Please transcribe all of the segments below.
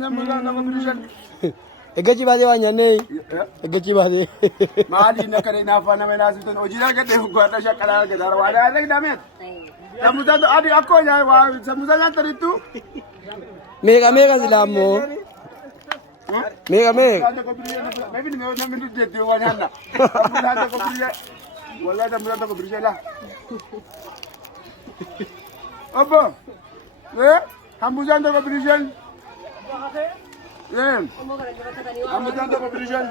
Sambusa tokko bilishan. Eeggachi baatee waan nyaannee. Eeggachi baatee. Maali na kare na fa na mai nasu ton oji daga de gwada shakala ga darwa da daga damet. Sambusa to adi akko ya wa sambusa na taritu. Meeqa silaamoo. Meeqa. Maybe ni na mintu de wa nyanna. Sambusa tokko bilishan. Wallahi sambusa tokko bilishan la. Abba. Sambusa tokko bilishan. Sambusa tokko bilishan.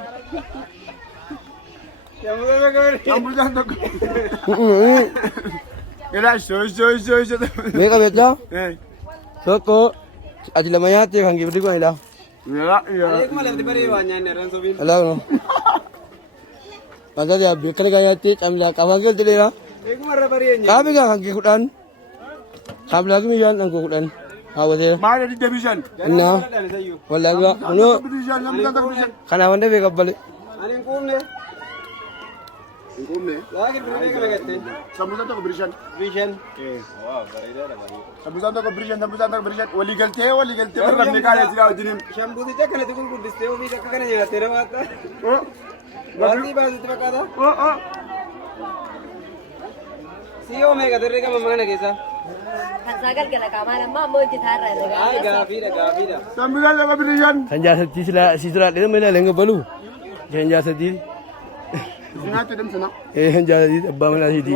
Sambusa tokko. Ila so. Meeqa beektaa? Tokko ati lama nyaattee kan gibri kun ilaa. Eeguma lafti baree waan nyaanne irraan sobiin. Ilaa no. Mata dia beekala kan nyaattee camlaa qabaan galti dheeraa. Eeguma irra baree nyaanne. Qaabi kan hangi kudhan. Qaamlaa kimi yaan dhanko kudhan. Hawwateera. Maali di debisan. Innaa. Wallahi gua. Kunoo. Kana wanda beeka bale. Ani hin quufne. Hin quufne. Laa gibri beeka lagatte. Sambusa tokko bilishan. Bilishan. Waa bareedaadha baay'ee. Sambusa tokko bilishan. Walii galtee barramne kaale jira wajjiniin. Shambuuticha kanatti gurguddistee ofii akka kana nyaattee rawaata. Wanti baasutti fakkaata. Siyoo meeqa dirree qaba mana keessa. Sagal gala kamaan amma ammoo hojjetaa irra Ay gaafiidha. Sambusa tokko bilishan. Kan jaasatti si jira dheeraa meela lenga balu. Kan jaasatti. Sinaa jedhamsana. Kan jaasatti abbaa manaa siiti.